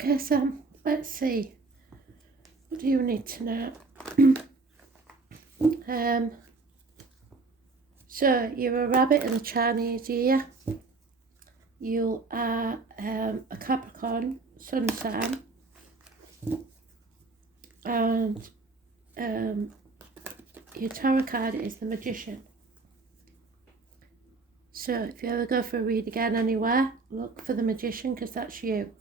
Okay, Sam, let's see. What do you need to know? So you're a rabbit in the Chinese year. You are a Capricorn sun sign, and your tarot card is the Magician. So if you ever go for a read again anywhere, look for the Magician, because that's you.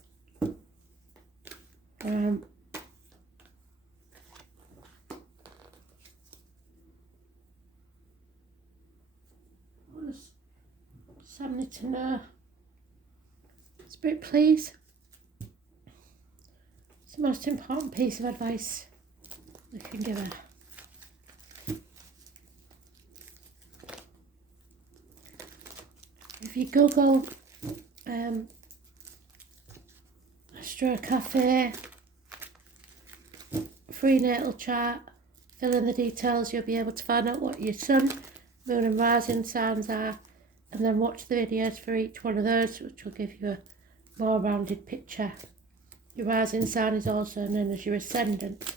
What does Sam need to know? Spirit, please. It's the most important piece of advice we can give her. If you Google Astro Cafe, free natal chart, fill in the details, you'll be able to find out what your sun, moon and rising signs are, and then watch the videos for each one of those, which will give you a more rounded picture. Your rising sign is also known as your ascendant.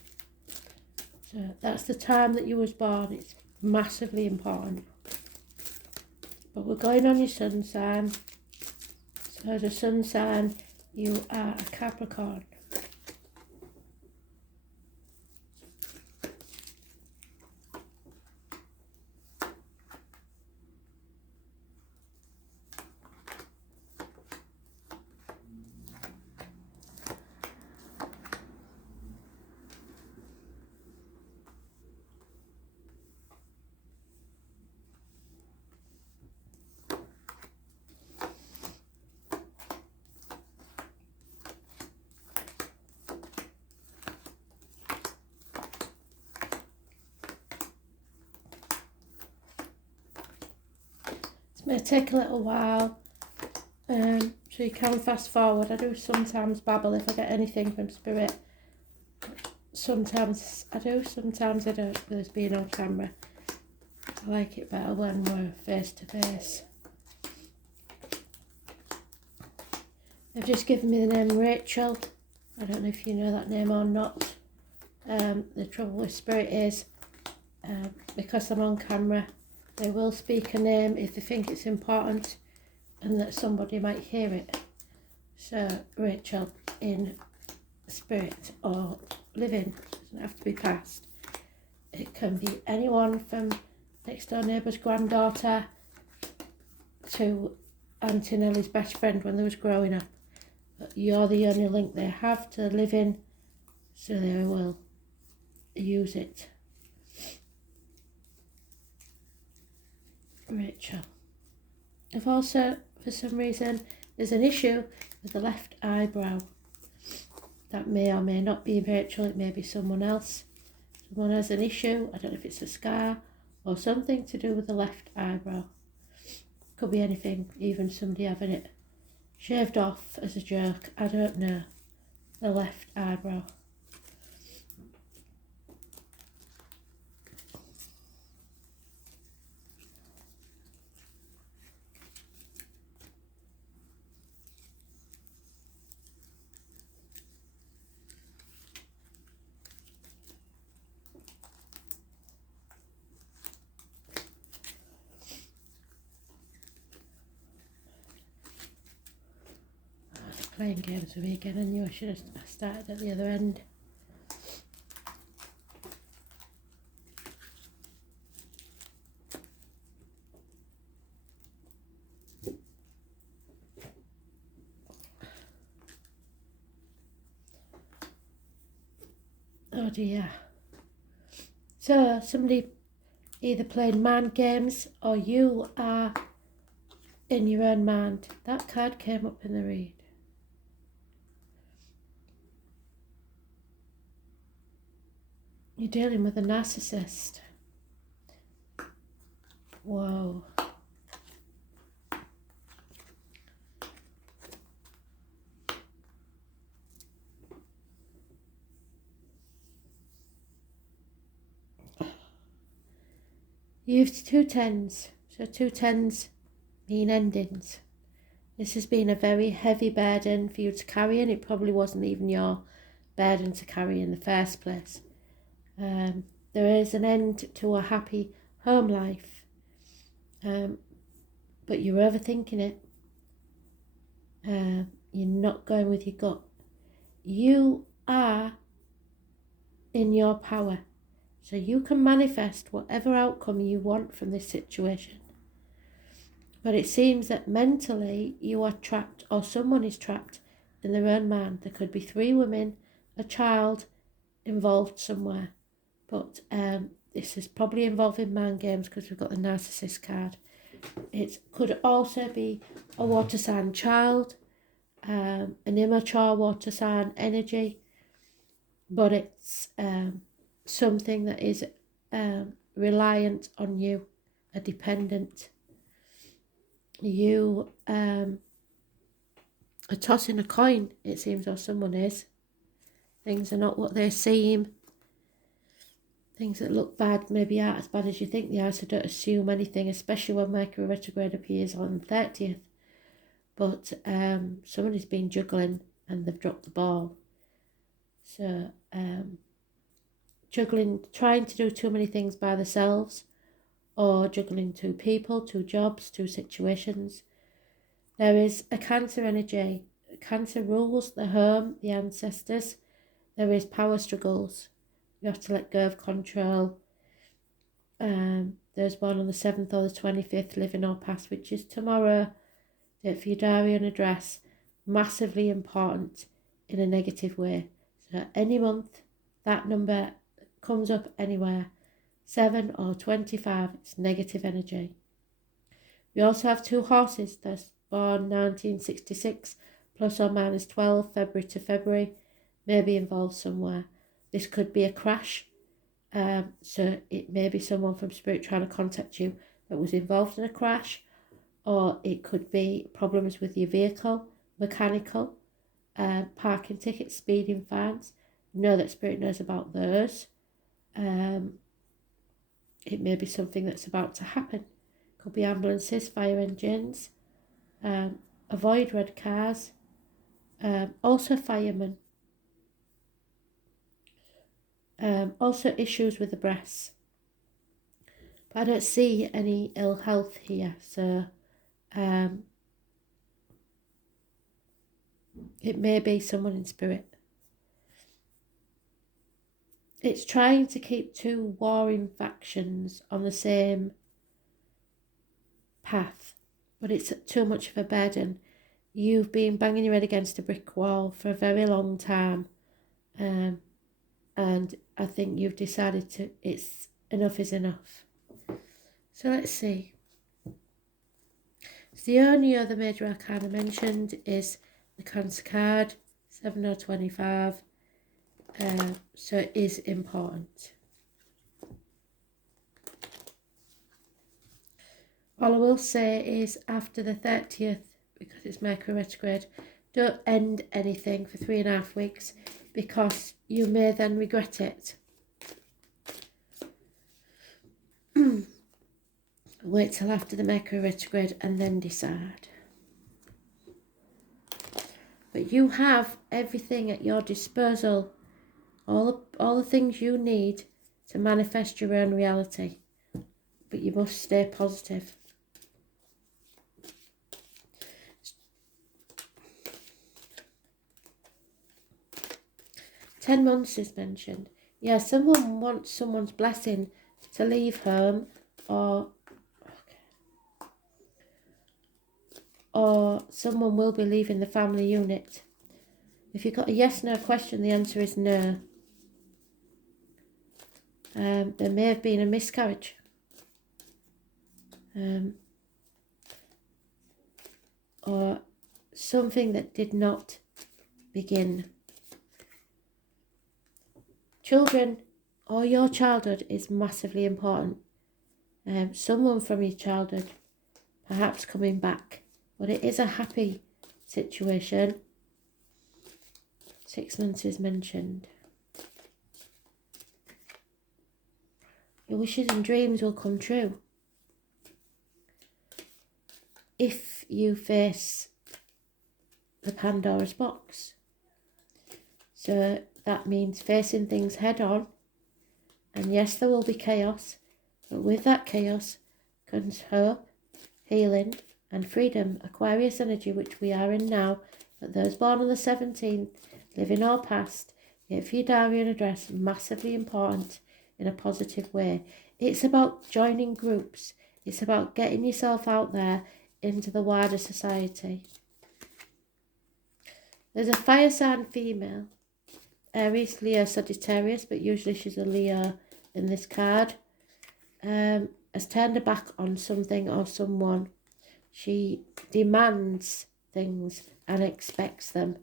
So that's the time that you was born. It's massively important. But we're going on your sun sign. So the sun sign, you are a Capricorn. It may take a little while, so you can fast forward. I do sometimes babble if I get anything from Spirit. Sometimes I do, sometimes I don't, with us being on camera. I like it better when we're face to face. They've just given me the name Rachel. I don't know if you know that name or not. The trouble with Spirit is, because I'm on camera, they will speak a name if they think it's important and that somebody might hear it. So Rachel in spirit or living, doesn't have to be past. It can be anyone from next door neighbour's granddaughter to Auntie Nellie's best friend when they was growing up. But you're the only link they have to living, so they will use it. Rachel. I've also, for some reason, there's an issue with the left eyebrow. That may or may not be Rachel, it may be someone else. Someone has an issue, I don't know if it's a scar or something to do with the left eyebrow. Could be anything, even somebody having it shaved off as a joke, I don't know. The left eyebrow. Playing games with me again. I knew I should have started at the other end. Oh dear. So somebody either playing mind games or you are in your own mind. That card came up in the read. You're dealing with a narcissist. Whoa. You've two tens, so two tens mean endings. This has been a very heavy burden for you to carry, and it probably wasn't even your burden to carry in the first place. There is an end to a happy home life, but you're overthinking it. You're not going with your gut. You are in your power, so you can manifest whatever outcome you want from this situation. But it seems that mentally you are trapped, or someone is trapped in their own mind. There could be 3 women, a child involved somewhere, but this is probably involving mind games because we've got the narcissist card. It could also be a water sign child, an immature water sign energy, but it's something that is reliant on you, a dependent. You are tossing a coin, it seems, or someone is. Things are not what they seem. Things that look bad maybe aren't as bad as you think they are, so don't assume anything, especially when Mercury retrograde appears on the 30th. But somebody's been juggling and they've dropped the ball. So juggling, trying to do too many things by themselves, or juggling 2 people, 2 jobs, 2 situations. There is a Cancer energy. Cancer rules the home, the ancestors. There is power struggles. You have to let go of control. There's one on the 7th or the 25th, living or past, which is tomorrow. Date for your diary and address. Massively important in a negative way. So any month, that number comes up anywhere. 7 or 25, it's negative energy. We also have 2 horses that's born 1966, plus or minus 12, February to February, maybe involved somewhere. This could be a crash, so it may be someone from Spirit trying to contact you that was involved in a crash, or it could be problems with your vehicle, mechanical, parking tickets, speeding fines. Know that Spirit knows about those. It may be something that's about to happen. Could be ambulances, fire engines. Avoid red cars. Also firemen. Also issues with the breasts. But I don't see any ill health here, so it may be someone in Spirit. It's trying to keep 2 warring factions on the same path, but it's too much of a burden. You've been banging your head against a brick wall for a very long time, and I think you've decided to, enough is enough. So let's see. So the only other major arcana mentioned is the Cancer card, 7 or 25. So it is important. All I will say is after the 30th, because it's Mercury retrograde, don't end anything for 3.5 weeks, because you may then regret it. Wait till after the Mercury retrograde and then decide. But you have everything at your disposal, all the things you need to manifest your own reality. But you must stay positive. Ten months is mentioned. Yeah, someone wants someone's blessing to leave home, or someone will be leaving the family unit. If you've got a yes/no question, the answer is no. There may have been a miscarriage. Or something that did not begin. Children, or your childhood, is massively important. Someone from your childhood perhaps coming back, but it is a happy situation. 6 months is mentioned. Your wishes and dreams will come true. If you face the Pandora's box. So that means facing things head on. And yes, there will be chaos, but with that chaos comes hope, healing, and freedom. Aquarius energy, which we are in now, but those born on the 17th, living or past, yet for your diary and address, massively important in a positive way. It's about joining groups. It's about getting yourself out there into the wider society. There's a fire sign female, Aries, Leo, Sagittarius, but usually she's a Leo in this card. Has turned her back on something or someone. She demands things and expects them.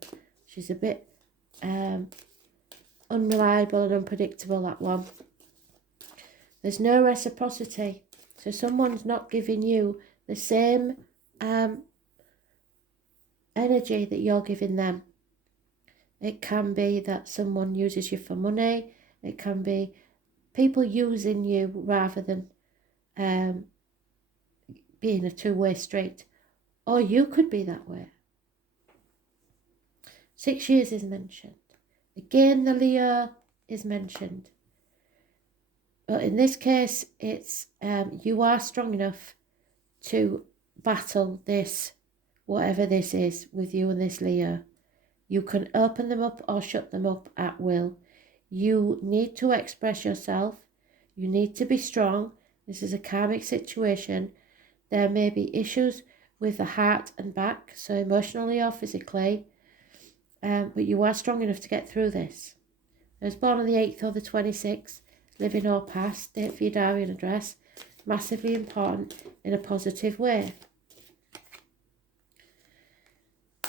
She's a bit unreliable and unpredictable, that one. There's no reciprocity. So someone's not giving you the same energy that you're giving them. It can be that someone uses you for money. It can be people using you rather than being a two-way street. Or you could be that way. 6 years is mentioned. Again, the Leo is mentioned. But in this case, it's you are strong enough to battle this, whatever this is, with you and this Leo. You can open them up or shut them up at will. You need to express yourself. You need to be strong. This is a karmic situation. There may be issues with the heart and back, so emotionally or physically, but you are strong enough to get through this. I was born on the 8th or the 26th, living or past, date for your diary and address, massively important in a positive way.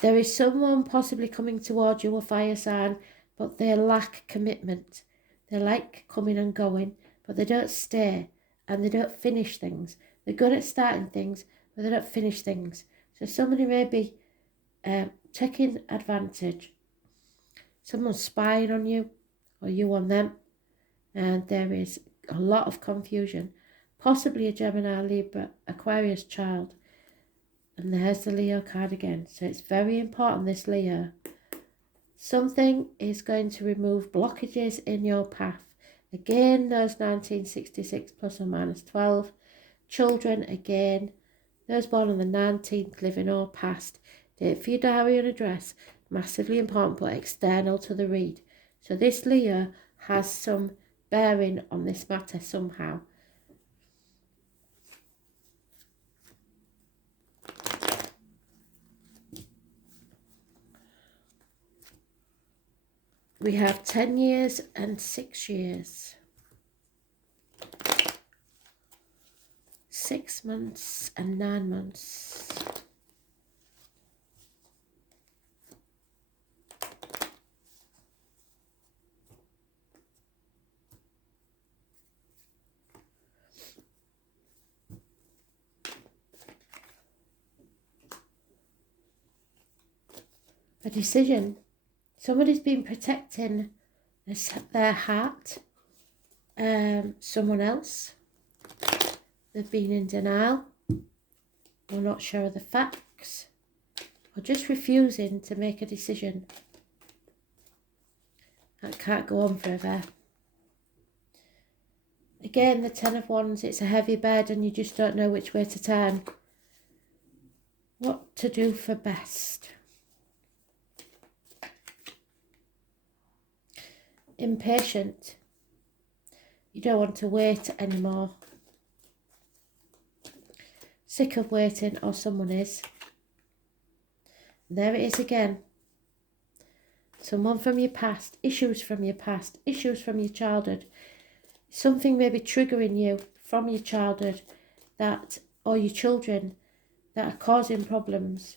There is someone possibly coming towards you, a fire sign, but they lack commitment. They like coming and going, but they don't stay and they don't finish things. They're good at starting things, but they don't finish things. So somebody may be taking advantage. Someone's spying on you or you on them, and there is a lot of confusion. Possibly a Gemini, Libra, Aquarius child. And there's the Leo card again. So it's very important, this Leo. Something is going to remove blockages in your path. Again, those 1966 plus or minus 12. Children, again. Those born on the 19th, living or past. Date for your diary and address. Massively important, but external to the read. So this Leo has some bearing on this matter somehow. We have 10 years and 6 years. 6 months and 9 months. A decision. Somebody's been protecting their heart, someone else. They've been in denial, or not sure of the facts, or just refusing to make a decision. That can't go on forever. Again, the 10 of Wands, it's a heavy bed and you just don't know which way to turn. What to do for best. Impatient. You don't want to wait anymore. Sick of waiting, or someone is. There it is again. Someone from your past, issues from your past, issues from your childhood. Something may be triggering you from your childhood that, or your children, that are causing problems.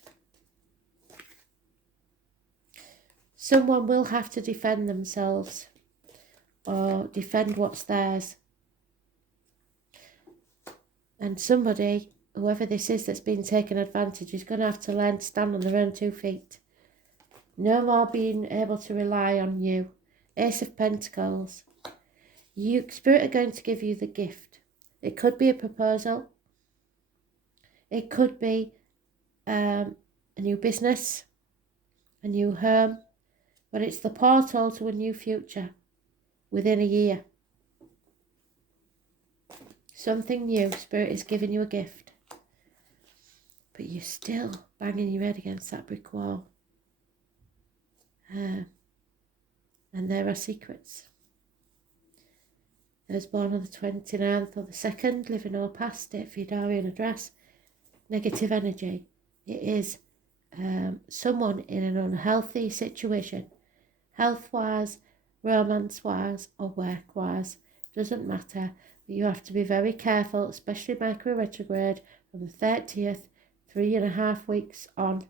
Someone will have to defend themselves or defend what's theirs. And somebody, whoever this is that's been taken advantage, is going to have to learn to stand on their own 2 feet. No more being able to rely on you. Ace of Pentacles. You, Spirit are going to give you the gift. It could be a proposal. It could be a new business. a new home, but it's the portal to a new future within a year. Something new, Spirit is giving you a gift, but you're still banging your head against that brick wall. And there are secrets. Those born on the 29th or the 2nd, living or past, date for your diary and address. Negative energy. It is someone in an unhealthy situation, health-wise, romance-wise, or work-wise. Doesn't matter, but you have to be very careful, especially Mercury retrograde from the 30th, 3.5 weeks on,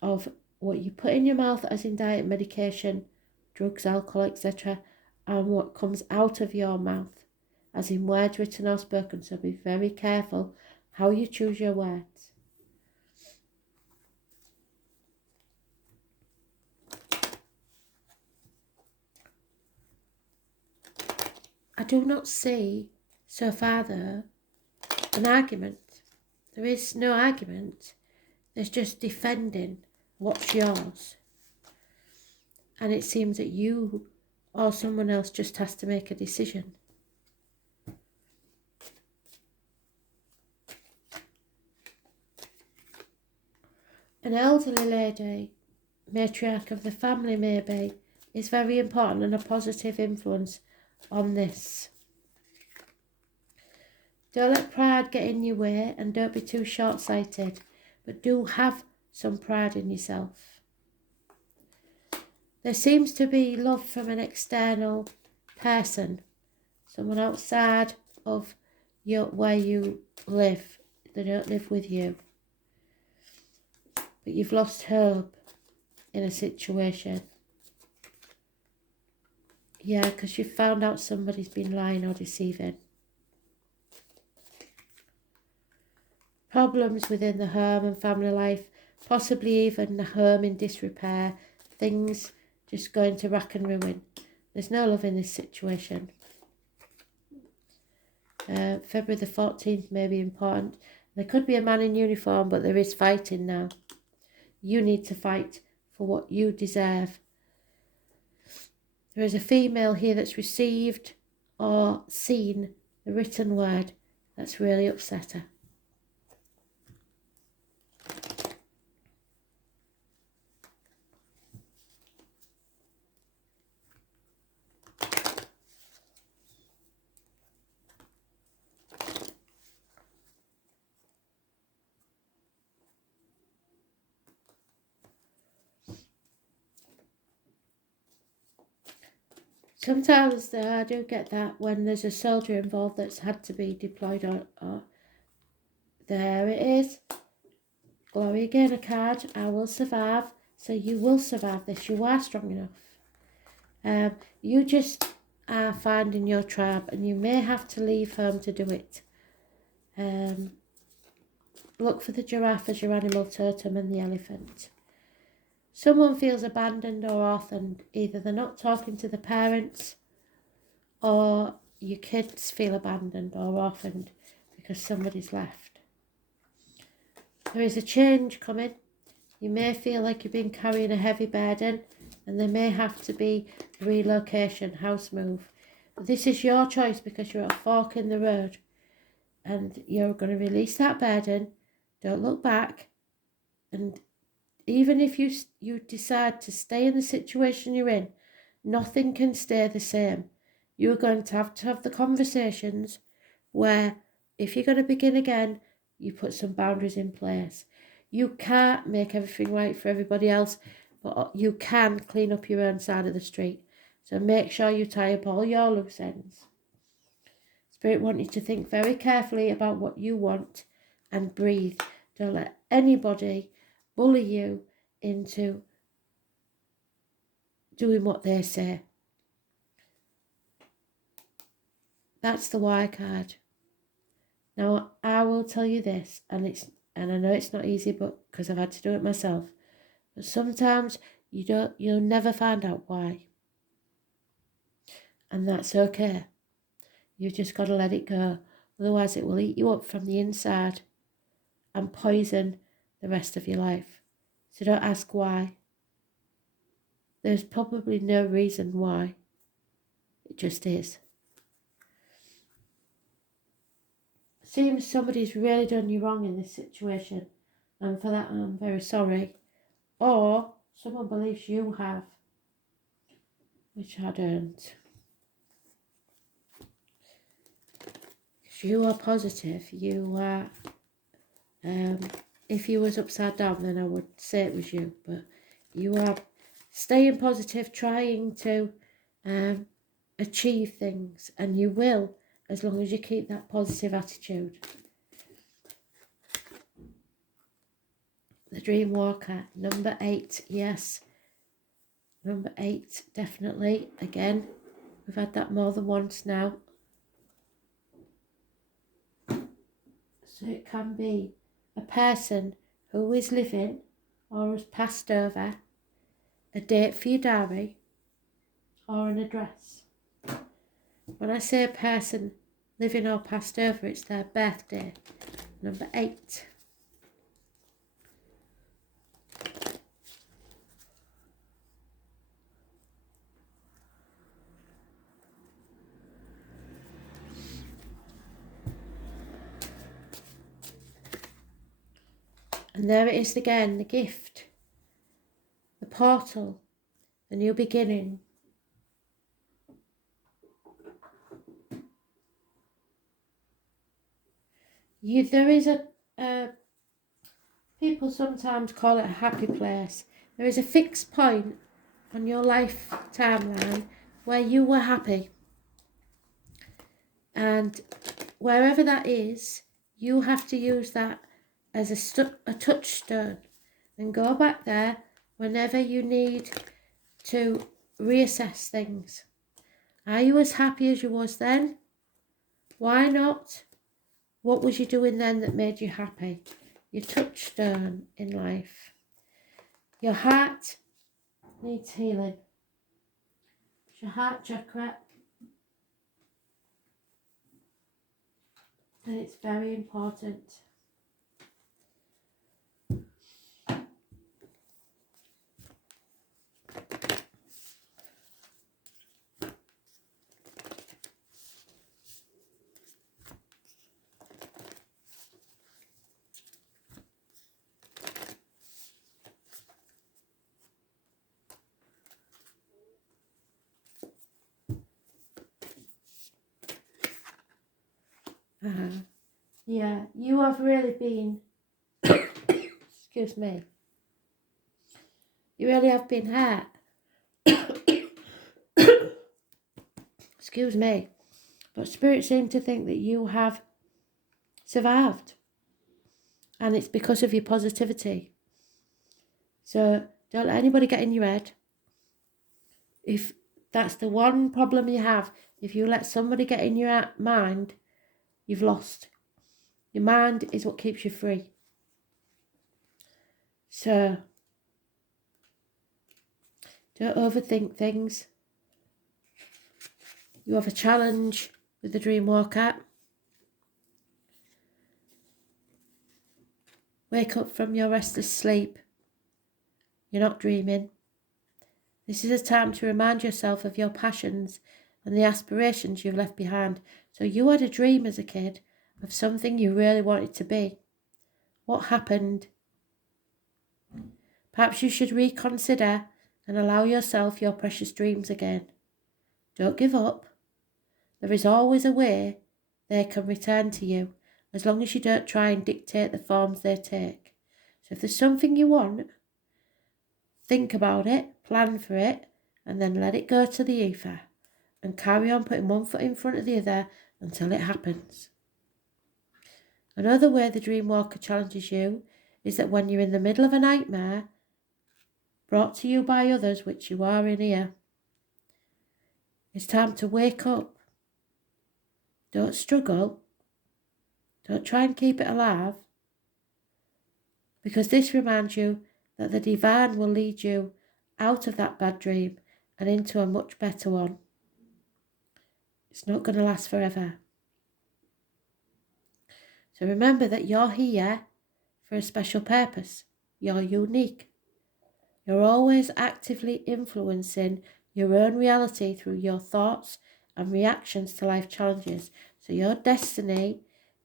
of what you put in your mouth, as in diet, medication, drugs, alcohol, etc., and what comes out of your mouth, as in words written or spoken. So be very careful how you choose your words. I do not see so far though an argument. There is no argument. There's just defending what's yours. And it seems that you or someone else just has to make a decision. An elderly lady, matriarch of the family maybe, is very important and a positive influence on this. Don't let pride get in your way and don't be too short-sighted, but do have some pride in yourself. There seems to be love from an external person, someone outside of where you live. They don't live with you. But you've lost hope in a situation. Yeah, because you've found out somebody's been lying or deceiving. Problems within the home and family life, possibly even the home in disrepair, things just going to rack and ruin. There's no love in this situation. February the 14th may be important. There could be a man in uniform, but there is fighting now. You need to fight for what you deserve. There is a female here that's received or seen the written word that's really upset her. Sometimes though, I do get that when there's a soldier involved that's had to be deployed or there it is. Glory again, a card. I will survive. So you will survive this. You are strong enough. You just are finding your tribe and you may have to leave home to do it. Look for the giraffe as your animal totem and the elephant. Someone feels abandoned or orphaned. Either they're not talking to the parents or your kids feel abandoned or orphaned because somebody's left. There is a change coming. You may feel like you've been carrying a heavy burden and there may have to be relocation, house move. But this is your choice because you're at a fork in the road and you're going to release that burden. Don't look back. And even if you decide to stay in the situation you're in, nothing can stay the same. You're going to have the conversations where if you're going to begin again, you put some boundaries in place. You can't make everything right for everybody else, but you can clean up your own side of the street. So make sure you tie up all your loose ends. Spirit wants you to think very carefully about what you want and breathe. Don't let anybody bully you into doing what they say. That's the why card. Now I will tell you this, and I know it's not easy, but because I've had to do it myself. But sometimes you'll never find out why. And that's okay. You've just got to let it go. Otherwise it will eat you up from the inside and poison the rest of your life. So don't ask why. There's probably no reason why. It just is. Seems somebody's really done you wrong in this situation, and for that I'm very sorry. Or someone believes you have, which I don't. Because you are positive, you are, if you was upside down then I would say it was you, but you are staying positive, trying to achieve things, and you will, as long as you keep that positive attitude. The Dream Walker, number 8, yes. Number 8, definitely. Again, we've had that more than once now. So it can be a person who is living or has passed over, a date for your diary, or an address. When I say a person living or passed over, it's their birthday. Number 8. And there it is again, the gift, the portal, the new beginning. There is people sometimes call it a happy place. There is a fixed point on your life timeline where you were happy. And wherever that is, you have to use that as a touchstone and go back there whenever you need to reassess things. Are you as happy as you was then? Why not? What was you doing then that made you happy? Your touchstone in life. Your heart needs healing. It's your heart chakra. And it's very important. Yeah, you have really been, excuse me, you really have been hurt. Excuse me, but Spirit seem to think that you have survived, and it's because of your positivity. So don't let anybody get in your head. If that's the one problem you have, if you let somebody get in your mind, you've lost. Your mind is what keeps you free. So don't overthink things. You have a challenge with the Dream Walker. Wake up from your restless sleep. You're not dreaming. This is a time to remind yourself of your passions and the aspirations you've left behind. So you had a dream as a kid of something you really wanted to be. What happened? Perhaps you should reconsider and allow yourself your precious dreams again. Don't give up. There is always a way they can return to you, as long as you don't try and dictate the forms they take. So if there's something you want, think about it, plan for it, and then let it go to the ether and carry on putting one foot in front of the other until it happens. Another way the Dream Walker challenges you is that when you're in the middle of a nightmare, brought to you by others, which you are in here, it's time to wake up. Don't struggle. Don't try and keep it alive, because this reminds you that the divine will lead you out of that bad dream and into a much better one. It's not going to last forever. So remember that you're here for a special purpose. You're unique. You're always actively influencing your own reality through your thoughts and reactions to life challenges. So your destiny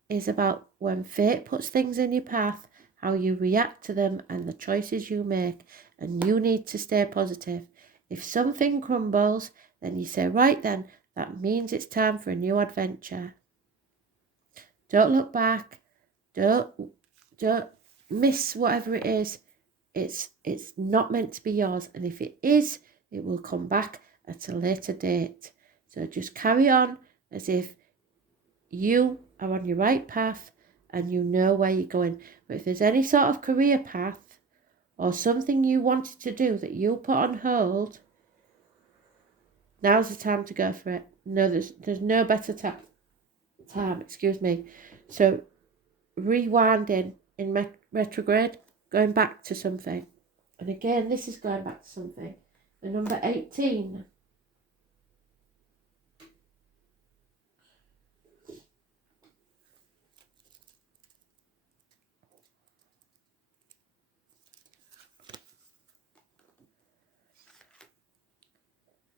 is about when fate puts things in your path, how you react to them and the choices you make. And you need to stay positive. If something crumbles, then you say, right then, that means it's time for a new adventure. Don't look back. Don't miss whatever it is. It's not meant to be yours. And if it is, it will come back at a later date. So just carry on as if you are on your right path and you know where you're going. But if there's any sort of career path or something you wanted to do that you put on hold, now's the time to go for it. No, there's no better time, excuse me. So rewinding in retrograde, going back to something. And again, this is going back to something. The number 18.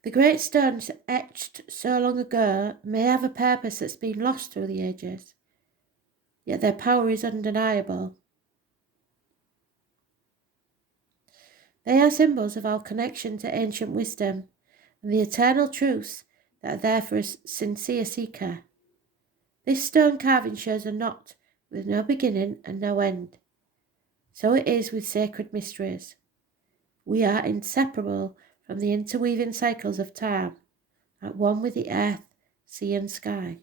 The great stones etched so long ago may have a purpose that's been lost through the ages, yet their power is undeniable. They are symbols of our connection to ancient wisdom and the eternal truths that are there for a sincere seeker. This stone carving shows a knot with no beginning and no end. So it is with sacred mysteries. We are inseparable from the interweaving cycles of time, at one with the earth, sea and sky.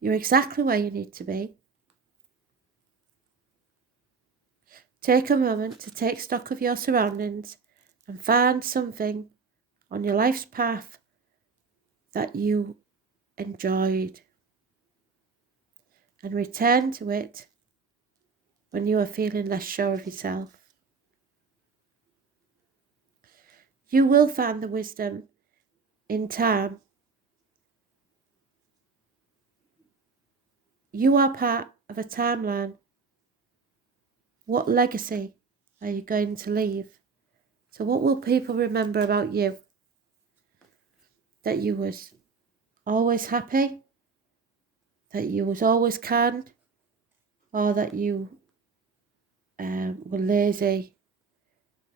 You're exactly where you need to be. Take a moment to take stock of your surroundings and find something on your life's path that you enjoyed and return to it when you are feeling less sure of yourself. You will find the wisdom in time. You are part of a timeline. What legacy are you going to leave? So what will people remember about you? That you was always happy? That you was always kind? Or that you were lazy?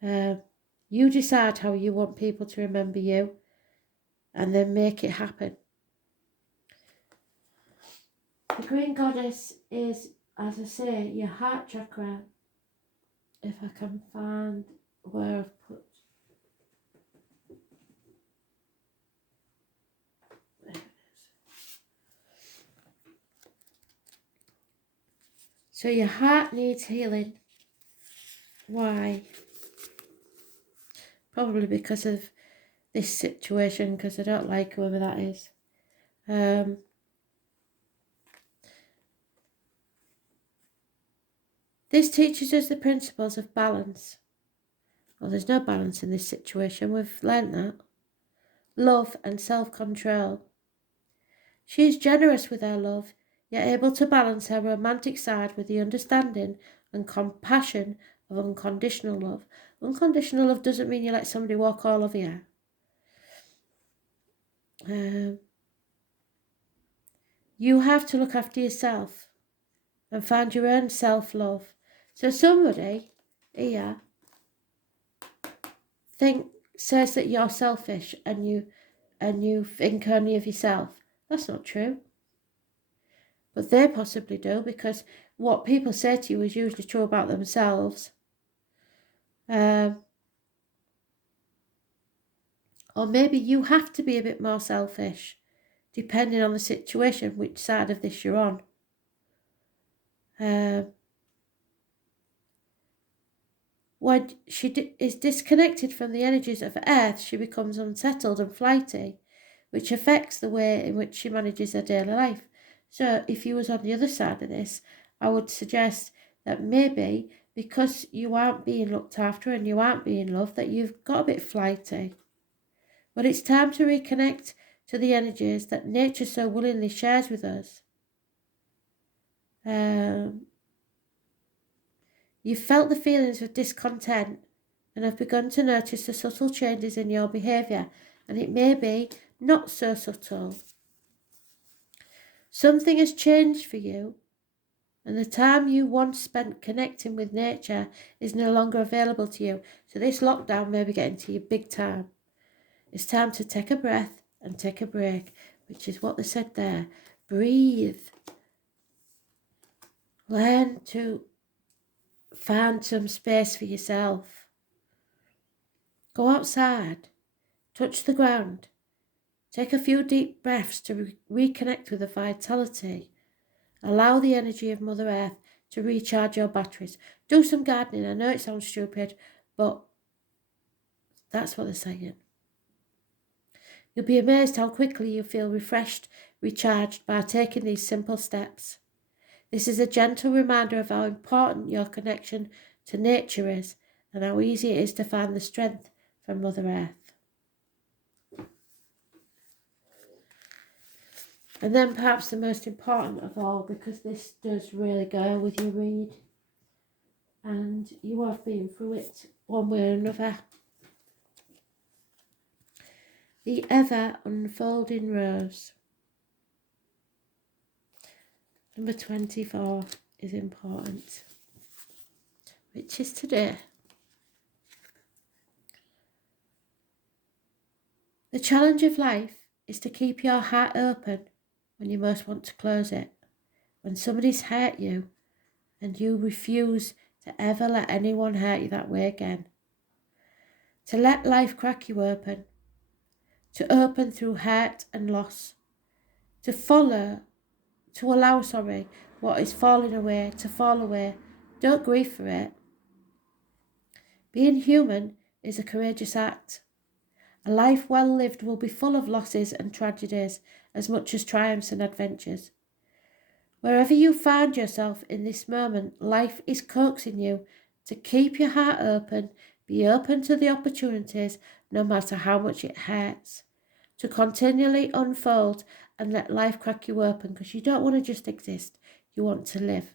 You decide how you want people to remember you and then make it happen. The Green Goddess is, as I say, your heart chakra. If I can find where I've put. There it is. So your heart needs healing. Why? Probably because of this situation, because I don't like whoever that is. This teaches us the principles of balance. Well, there's no balance in this situation. We've learned that. Love and self-control. She is generous with her love, yet able to balance her romantic side with the understanding and compassion of unconditional love. Unconditional love doesn't mean you let somebody walk all over you. You have to look after yourself and find your own self-love. So somebody here says that you're selfish and you think only of yourself. That's not true. But they possibly do, because what people say to you is usually true about themselves. Or maybe you have to be a bit more selfish, depending on the situation, which side of this you're on. When she is disconnected from the energies of Earth, she becomes unsettled and flighty, which affects the way in which she manages her daily life. So if you was on the other side of this, I would suggest that maybe because you aren't being looked after and you aren't being loved, that you've got a bit flighty. But it's time to reconnect to the energies that nature so willingly shares with us. You've felt the feelings of discontent and have begun to notice the subtle changes in your behaviour, and it may be not so subtle. Something has changed for you, and the time you once spent connecting with nature is no longer available to you. So this lockdown may be getting to you big time. It's time to take a breath and take a break, which is what they said there. Breathe. Learn to find some space for yourself. Go outside. Touch the ground. Take a few deep breaths to reconnect with the vitality. Allow the energy of Mother Earth to recharge your batteries. Do some gardening. I know it sounds stupid, but that's what they're saying. You'll be amazed how quickly you feel refreshed, recharged by taking these simple steps. This is a gentle reminder of how important your connection to nature is and how easy it is to find the strength from Mother Earth. And then perhaps the most important of all, because this does really go with your read, and you have been through it one way or another. The ever unfolding rose. Number 24 is important, which is today. The challenge of life is to keep your heart open when you most want to close it. When somebody's hurt you and you refuse to ever let anyone hurt you that way again. To let life crack you open. To open through hurt and loss. To allow what is falling away to fall away. Don't grieve for it. Being human is a courageous act. A life well lived will be full of losses and tragedies as much as triumphs and adventures. Wherever you find yourself in this moment, life is coaxing you to keep your heart open, be open to the opportunities, no matter how much it hurts. To continually unfold and let life crack you open, because you don't want to just exist, you want to live.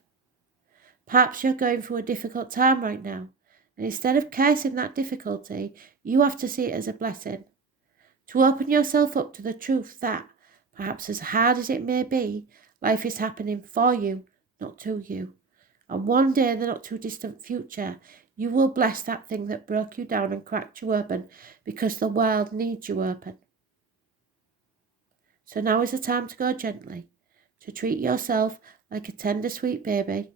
Perhaps you're going through a difficult time right now, and instead of cursing that difficulty, you have to see it as a blessing. To open yourself up to the truth that, perhaps as hard as it may be, life is happening for you, not to you. And one day in the not too distant future, you will bless that thing that broke you down and cracked you open, because the world needs you open. So now is the time to go gently, to treat yourself like a tender sweet baby,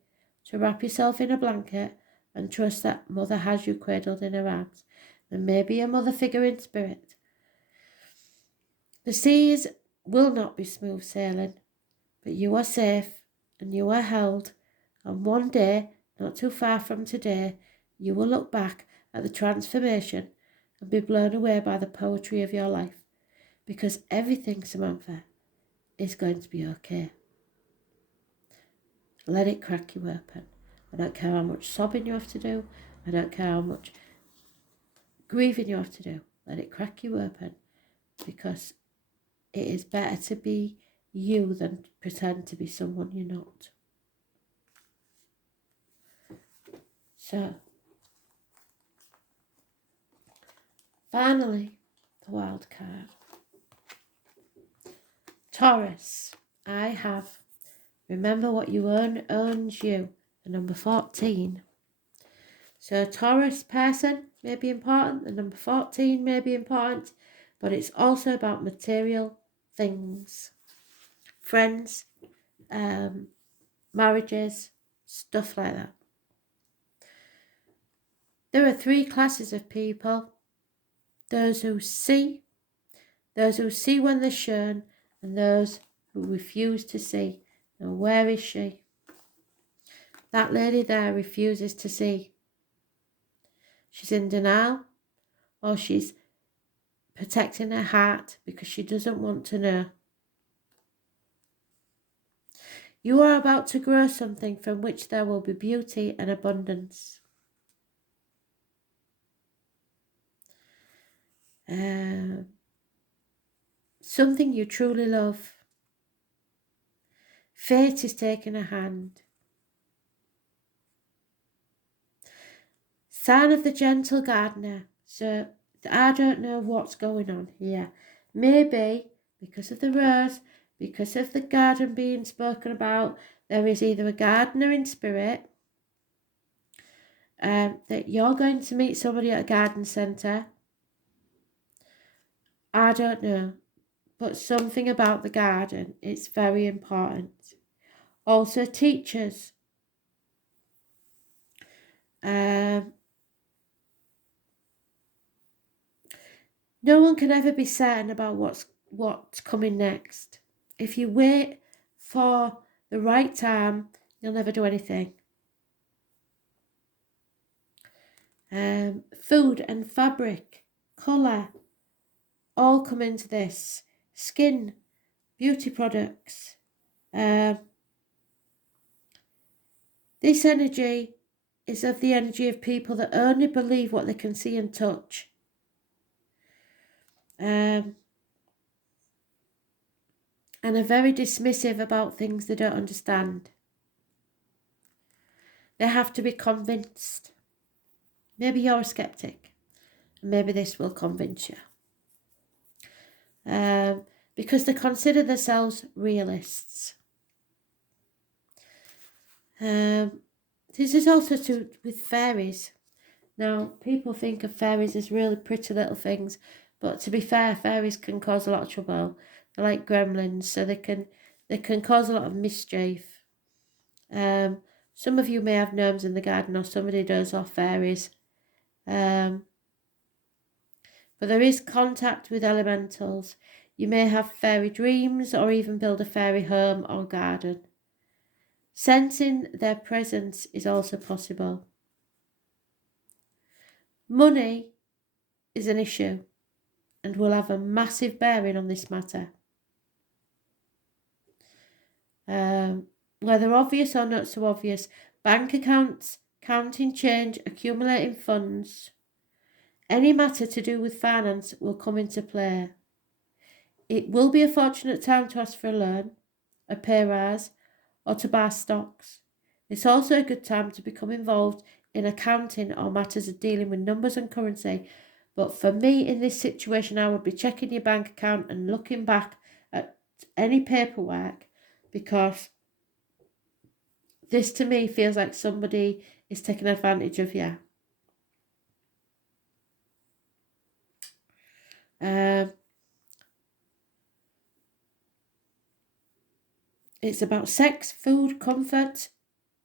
to wrap yourself in a blanket and trust that Mother has you cradled in her arms. There may be a mother figure in spirit. The seas will not be smooth sailing, but you are safe and you are held, and one day, not too far from today, you will look back at the transformation and be blown away by the poetry of your life, because everything, Samantha, is going to be okay. Let it crack you open. I don't care how much sobbing you have to do. I don't care how much grieving you have to do. Let it crack you open, because it is better to be you than pretend to be someone you're not. So, finally, the wild card. Taurus, I have. Remember what you own owns you. The number 14. So Taurus person may be important. The number 14 may be important. But it's also about material things. Friends, marriages, stuff like that. There are 3 classes of people. Those who see when they're shown, and those who refuse to see. Now, where is she? That lady there refuses to see. She's in denial, or she's protecting her heart because she doesn't want to know. You are about to grow something from which there will be beauty and abundance. Something you truly love. Fate is taking a hand. Sign of the gentle gardener. So I don't know what's going on here. Maybe because of the rose, because of the garden being spoken about, there is either a gardener in spirit, that you're going to meet somebody at a garden centre. I don't know, but something about the garden, it's very important. Also teachers. No one can ever be certain about what's coming next. If you wait for the right time, you'll never do anything. Food and fabric, colour, all come into this. Skin, beauty products. This energy is of the energy of people that only believe what they can see and touch. And are very dismissive about things they don't understand. They have to be convinced. Maybe you're a skeptic, and maybe this will convince you. Because they consider themselves realists. This is also with fairies. Now, people think of fairies as really pretty little things, but to be fair, fairies can cause a lot of trouble. They're like gremlins, so they can cause a lot of mischief. Some of you may have gnomes in the garden, or somebody does, or fairies. But there is contact with elementals. You may have fairy dreams, or even build a fairy home or garden. Sensing their presence is also possible. Money is an issue and will have a massive bearing on this matter. Whether obvious or not so obvious, bank accounts, counting change, accumulating funds, any matter to do with finance will come into play. It will be a fortunate time to ask for a loan, a pay rise, or to buy stocks. It's also a good time to become involved in accounting or matters of dealing with numbers and currency. But for me, in this situation, I would be checking your bank account and looking back at any paperwork, because this to me feels like somebody is taking advantage of you. It's about sex, food, comfort.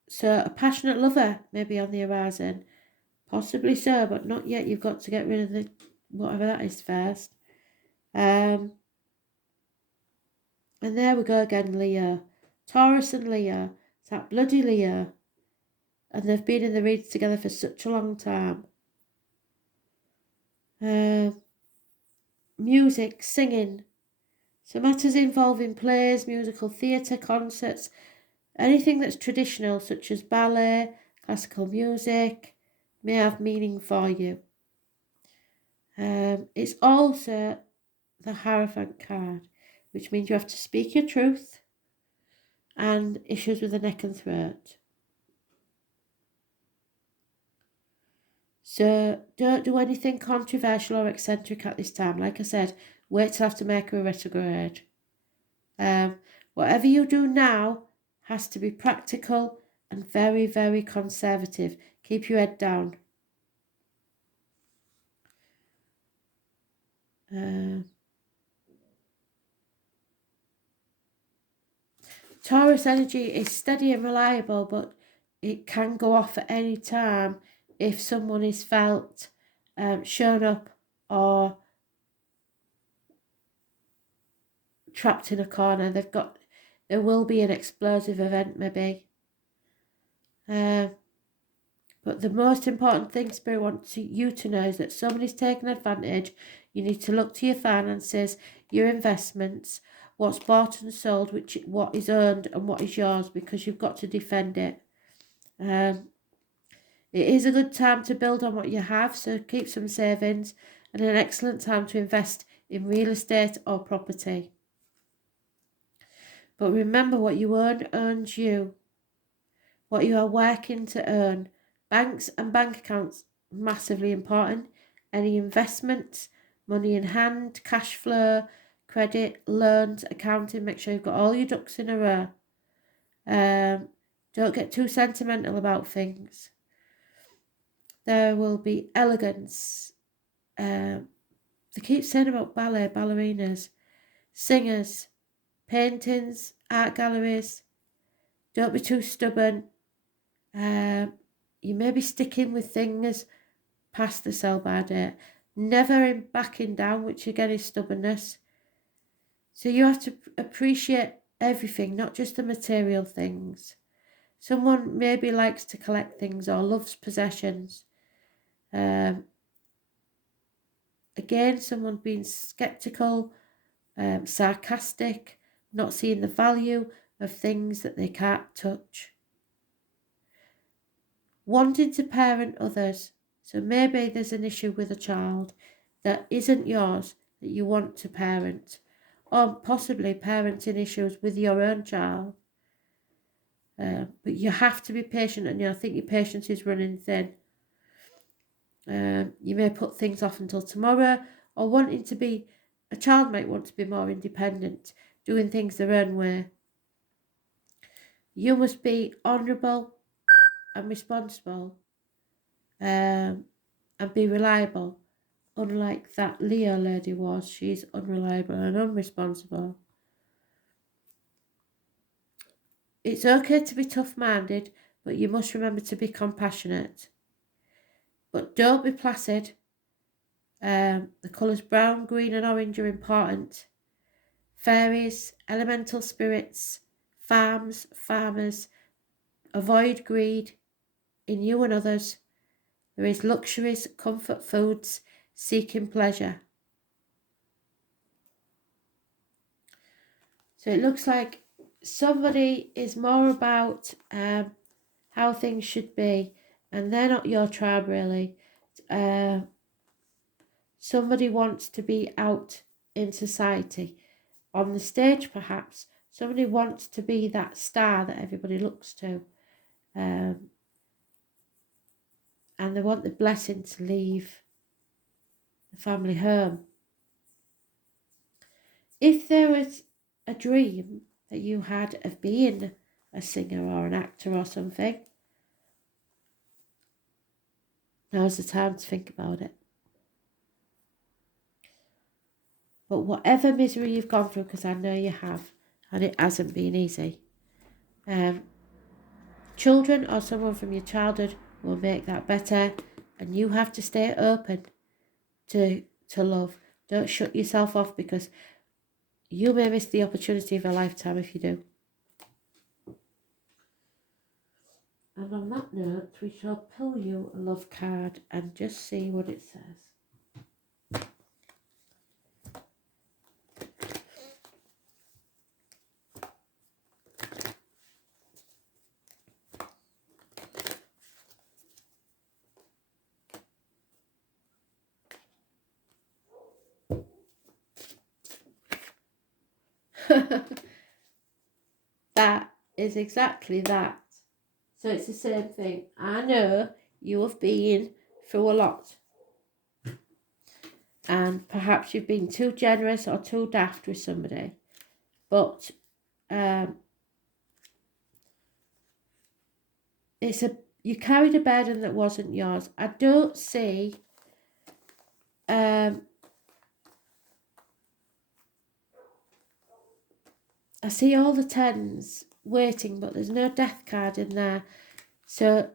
So a passionate lover may be on the horizon. Possibly so, but not yet. You've got to get rid of the whatever that is first. And there we go again, Leo. Taurus and Leo. It's that bloody Leo. And they've been in the reads together for such a long time. Music, singing. So matters involving plays, musical theatre, concerts, anything that's traditional, such as ballet, classical music, may have meaning for you. It's also the Hierophant card, which means you have to speak your truth, and issues with the neck and throat. So don't do anything controversial or eccentric at this time. Like I said, wait till after Mercury retrograde. Whatever you do now has to be practical and very, very conservative. Keep your head down. Taurus energy is steady and reliable, but it can go off at any time if someone is felt shown up or trapped in a corner. There will be an explosive event maybe. But the most important thing Spirit wants you to know is that somebody's taking advantage. You need to look to your finances, your investments, what's bought and sold, what is earned and what is yours, because you've got to defend it. It is a good time to build on what you have, so keep some savings, and an excellent time to invest in real estate or property. But remember, what you earn earns you. What you are working to earn. Banks and bank accounts massively important. Any investments, money in hand, cash flow, credit, loans, accounting, make sure you've got all your ducks in a row. Don't get too sentimental about things. There will be elegance. They keep saying about ballet, ballerinas, singers, paintings, art galleries. Don't be too stubborn. You may be sticking with things past the sell-by date. Never in backing down, which again is stubbornness. So you have to appreciate everything, not just the material things. Someone maybe likes to collect things or loves possessions. Again, someone being skeptical, sarcastic, not seeing the value of things that they can't touch. Wanting to parent others. So maybe there's an issue with a child that isn't yours that you want to parent, or possibly parenting issues with your own child. But you have to be patient, and I think your patience is running thin. You may put things off until tomorrow, or a child might want to be more independent, doing things their own way. You must be honourable and responsible, and be reliable. Unlike that Leo lady was, she's unreliable and unresponsible. It's okay to be tough-minded, but you must remember to be compassionate. But don't be placid. The colours brown, green and orange are important. Fairies, elemental spirits, farmers. Avoid greed in you and others. There is luxuries, comfort foods, seeking pleasure. So it looks like somebody is more about how things should be, and they're not your tribe really. Somebody wants to be out in society, on the stage perhaps. Somebody wants to be that star that everybody looks to. And they want the blessing to leave the family home. If there was a dream that you had of being a singer or an actor or something, now's the time to think about it. But whatever misery you've gone through, because I know you have, and it hasn't been easy, children or someone from your childhood will make that better, and you have to stay open to love. Don't shut yourself off, because you may miss the opportunity of a lifetime if you do. And on that note, we shall pull you a love card and just see what it says. That is exactly that. So it's the same thing. I know you have been through a lot. And perhaps you've been too generous or too daft with somebody. But you carried a burden that wasn't yours. I don't see I see all the tens waiting, but there's no death card in there. So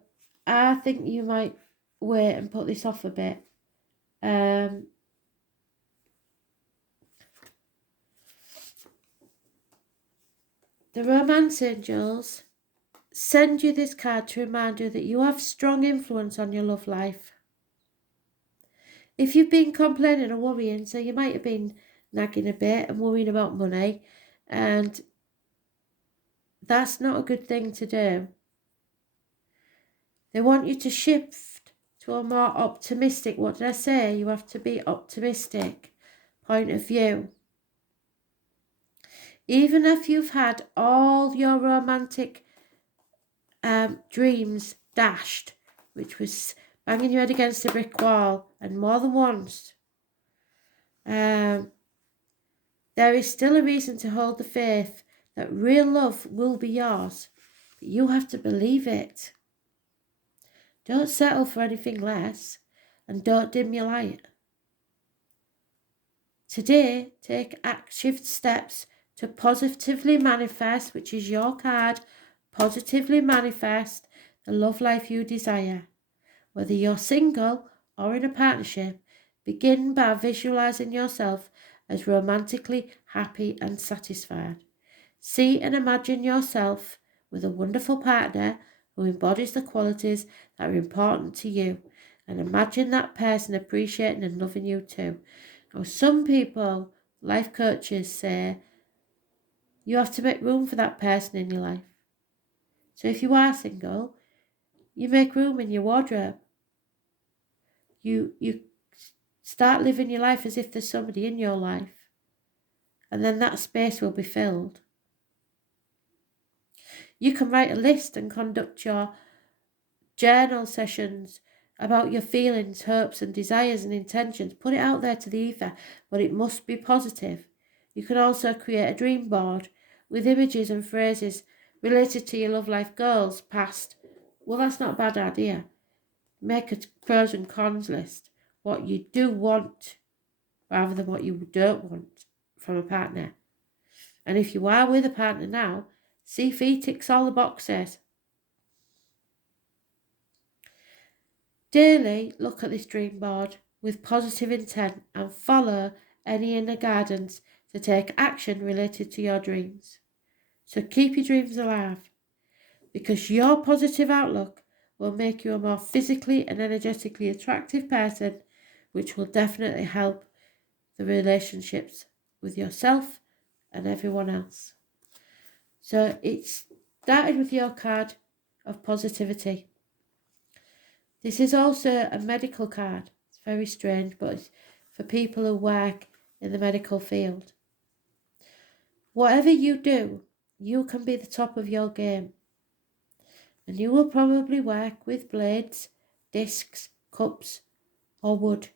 I think you might wait and put this off a bit. The romance angels send you this card to remind you that you have strong influence on your love life. If you've been complaining or worrying, so you might have been nagging a bit and worrying about money, and that's not a good thing to do. They want you to shift to a more optimistic, what did I say? You have to be optimistic point of view. Even if you've had all your romantic dreams dashed, which was banging your head against a brick wall, and more than once, there is still a reason to hold the faith that real love will be yours. But you have to believe it. Don't settle for anything less, and don't dim your light. Today, take active steps to positively manifest, which is your card, positively manifest the love life you desire. Whether you're single or in a partnership, begin by visualizing yourself as romantically happy and satisfied. See and imagine yourself with a wonderful partner who embodies the qualities that are important to you, and imagine that person appreciating and loving you too. Now, some people, life coaches, say you have to make room for that person in your life. So if you are single, you make room in your wardrobe. You start living your life as if there's somebody in your life, and then that space will be filled. You can write a list and conduct your journal sessions about your feelings, hopes and desires and intentions. Put it out there to the ether, but it must be positive. You can also create a dream board with images and phrases related to your love life goals, past. Well, that's not a bad idea. Make a pros and cons list. What you do want rather than what you don't want from a partner. And if you are with a partner now, see if he ticks all the boxes. Daily look at this dream board with positive intent and follow any inner guidance to take action related to your dreams. So keep your dreams alive, because your positive outlook will make you a more physically and energetically attractive person, which will definitely help the relationships with yourself and everyone else. So it's started with your card of positivity. This is also a medical card. It's very strange, but it's for people who work in the medical field. Whatever you do, you can be the top of your game. And you will probably work with blades, discs, cups, or wood.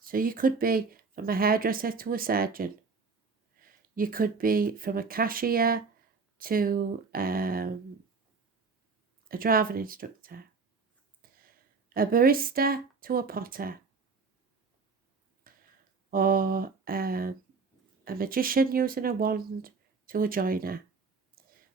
So you could be from a hairdresser to a surgeon. You could be from a cashier to a driving instructor. A barista to a potter, or a magician using a wand to a joiner.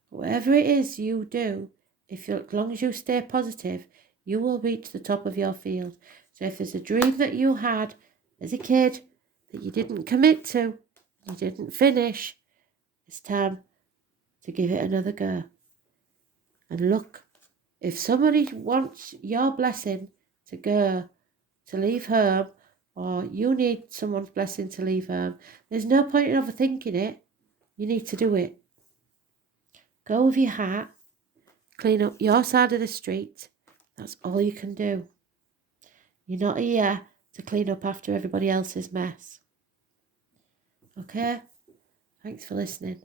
Whatever it is you do, as long as you stay positive, you will reach the top of your field. So if there's a dream that you had as a kid that you didn't commit to, you didn't finish, it's time to give it another go. And look, if somebody wants your blessing to go, to leave home, or you need someone's blessing to leave home, there's no point in overthinking it. You need to do it. Go with your heart, clean up your side of the street. That's all you can do. You're not here to clean up after everybody else's mess. Okay? Thanks for listening.